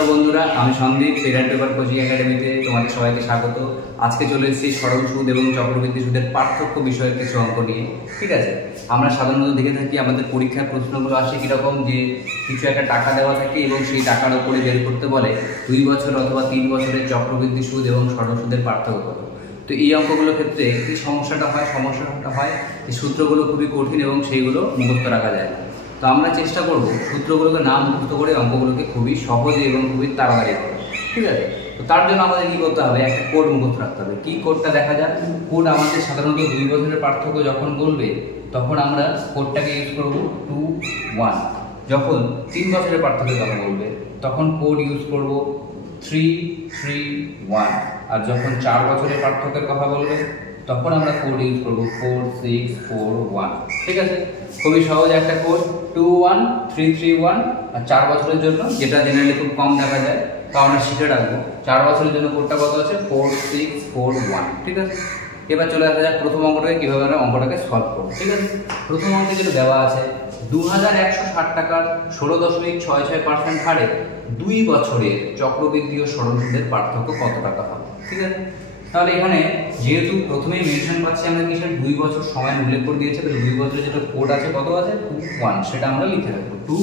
নমস্কার বন্ধুরা, আমি সন্দীপ পেড পেপার কোচিং একাডেমিতে তোমাদের সবাইকে স্বাগত। আজকে চলে এসেছি সরল সুদ এবং চক্রবৃদ্ধি সুদের পার্থক্য বিষয়ের কিছু অঙ্ক নিয়ে। ঠিক আছে, আমরা সাধারণত দেখে থাকি আমাদের পরীক্ষার প্রশ্নগুলো আসে কীরকম, যে কিছু একটা টাকা দেওয়া থাকে এবং সেই টাকার উপরে বের করতে বলে 2 বছর অথবা 3 বছরের চক্রবৃদ্ধি সুদ এবং সরল সুদের পার্থক্য কত। তো এই অঙ্কগুলোর ক্ষেত্রে কি সমস্যাটা হয় যে সূত্রগুলো খুবই কঠিন এবং সেইগুলো মুখস্থ রাখা যায় না। তো আমরা চেষ্টা করব সূত্রগুলোকে না মুখস্থ করে অঙ্কগুলোকে খুবই সহজে এবং খুবই তাড়াতাড়ি করা। ঠিক আছে, তো তার জন্য আমাদের কী করতে হবে, একটা কোড মুখস্থ রাখতে হবে। কী কোডটা দেখা যাক। কোড আমাদের সাধারণত 2 বছরের পার্থক্য যখন বলবে তখন আমরা কোডটাকে ইউজ করব 2, 1। যখন 3 বছরের পার্থক্য কথা বলবে তখন কোড ইউজ করব 3, 3, 1। আর যখন 4 বছরের পার্থক্যের কথা বলবে তখন আমরা কোড ইউজ করব 4, 6, 4, 1। ঠিক আছে, খুবই সহজ একটা কোড 2, 1, 3, 3, 1। আর 4 বছরের জন্য, যেটা জেনারেলি খুব কম দেখা যায়, তা আমরা শিখে রাখবো। 4 বছরের জন্য কোডটা কত আছে, 4, 6, 4, 1। ঠিক আছে, এবার চলে আসা যাক প্রথম অঙ্কটাকে কীভাবে আমরা অঙ্কটাকে সলভ করবো। ঠিক আছে, প্রথম অঙ্কে যেটা দেওয়া আছে 2160 টাকার 16.66% হারে 2 বছরের চক্রবৃদ্ধি ও সরল সুদের পার্থক্য কত টাকা হবে। ঠিক আছে, তাহলে এখানে যেহেতু প্রথমেই মেনশন পাচ্ছি আমরা কিসের, 2 বছর সময় উল্লেখ করে দিয়েছে, তো 2 বছরের যেটা কোড আছে কত আছে 2, 1, সেটা আমরা লিখে রাখবো 2,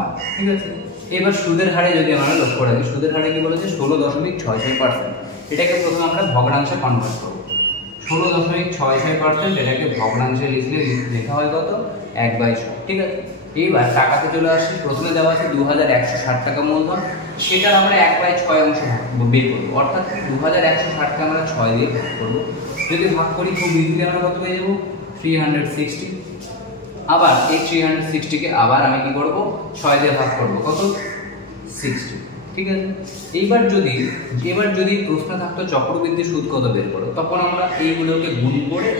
1। ঠিক আছে, এবার সুদের হারে যদি আমরা লক্ষ্য রাখি, সুদের হারে কি বলেছে 16.66%। এটাকে প্রথমে আমরা ভগ্নাংশে কনভার্ট করবো। 16.66% এটাকে ভগ্নাংশে লিখলে লেখা হয় কত, 1/6। ঠিক আছে, এইবার টাকাতে চলে আসছি। প্রথমে দেওয়া আছে 2160 টাকা মূলধন, সেটার আমরা 1/6 অংশ বের করবো, অর্থাৎ 2160কে আমরা 6 দিয়ে ভাগ করবো। যদি ভাগ করি খুব ইজিলি আমরা কত পেয়ে যাবো, 360। আবার এই 360কে আবার আমি কি করব, 6 দিয়ে ভাগ করবো, কত, 60। ঠিক আছে, এবার যদি প্রশ্ন থাকতো চক্রবৃদ্ধি সুদ কত বের করো, তখন আমরা এইগুলোকে গুণ করে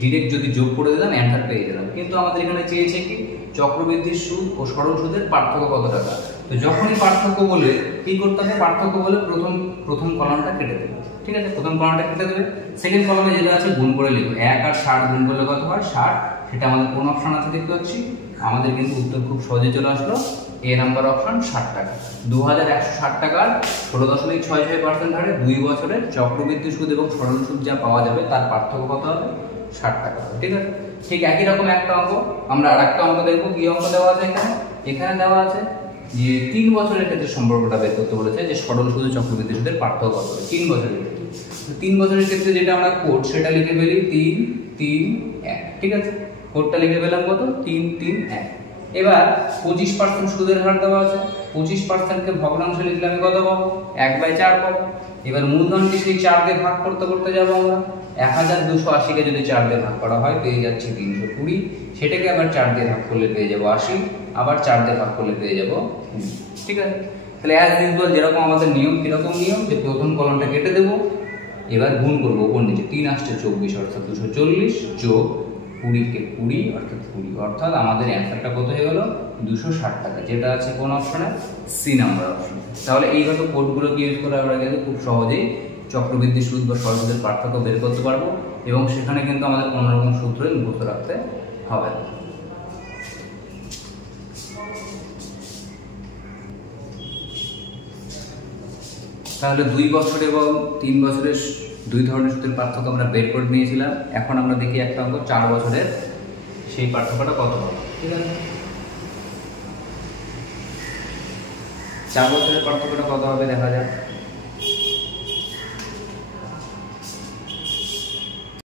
ডিরেক্ট যদি যোগ করে দিলাম অ্যান্সার পেয়ে গেলাম। কিন্তু আমাদের এখানে চেয়েছে কি, চক্রবৃদ্ধির সুদ ও সরল সুদের পার্থক্য কত টাকা। তো যখনই পার্থক্য বলে কি করতে হবে, পার্থক্য বলে প্রথম কলামটা কেটে দেবে। ঠিক আছে, প্রথম কলামটা কেটে দেবে। সেকেন্ড কলামে যেটা আছে গুণ করে লিখবে, 1 আর 60 গুণ করলে কত হয়, 60। সেটা আমাদের কোন অপশন আছে দেখতে পাচ্ছি, আমাদের কিন্তু উত্তর খুব সহজে চলে আসলো, এ নাম্বার অপশন 60 টাকা। 2160 টাকার 16.66% হারে 2 বছরের চক্রবৃদ্ধি সুদ এবং সরল সুদ যা পাওয়া যাবে তার পার্থক্য কত হবে, 60 টাকা। ঠিক আছে, ঠিক একই রকম একটা অঙ্ক আমরা আরেকটা অঙ্ক দেখবো। কি অঙ্ক দেওয়া আছে এখানে দেওয়া আছে যে 3 বছরের ক্ষেত্রে সম্পর্কটা বের করতে বলেছে, যে সরল সুদ ও চক্রবৃদ্ধি সুদের পার্থক্য কত হবে 3 বছরের ক্ষেত্রে। 3 বছরের ক্ষেত্রে যেটা আমরা কোড সেটা লিখে ফেলি 3, 3, 1। ঠিক আছে, কোডটা লিখে ফেলাম কত, 3, 3, 1। এবার 25% সুদের হার দেওয়া আছে, 25%কে ভগ্নাংশে লিখলে আমি কত পাবো, 1/4 পাবো। এবার মূলধনকে সেই 4 দিয়ে ভাগ করতে যাবো আমরা। 1280কে যদি 4 দিয়ে ভাগ করা হয় পেয়ে যাচ্ছি 320। সেটাকে আবার 4 দিয়ে ভাগ করলে পেয়ে যাবো 80, আবার 4 দিয়ে ভাগ করলে পেয়ে যাবো 20। ঠিক আছে, তাহলে অ্যাজ ইউজুয়াল যেরকম আমাদের নিয়ম, কিরকম নিয়ম, যে প্রথম কলামটা কেটে দেবো, এবার গুণ করবো উপর নিচে। 3 আসছে 24 অর্থাৎ 240 যোগ 20কে 20 অর্থাৎ 20, অর্থাৎ আমাদের অ্যান্সারটা কত হয়ে গেল, 260 টাকা, যেটা আছে কোন অপশনে, সি নাম্বার অপশন। তাহলে এইভাবে কোডগুলোকে ইউজ করে আমরা কিন্তু খুব সহজেই চক্রবৃদ্ধি সুদ বা সরল সুদের পার্থক্য বের করতে পারবো, এবং সেখানে কিন্তু আমাদের কোনো রকম সূত্রই মুখস্থ রাখতে হবে না। তাহলে 2 বছর এবং 3 বছরের 2 ধরনের সুদের পার্থক্য আমরা বের করে নিয়েছিলাম। এখন আমরা দেখি একটা অঙ্ক 4 বছরের, সেই পার্থক্যটা কত হবে। ঠিক আছে, 4 বছরের পার্থক্যটা কত হবে দেখা যাক।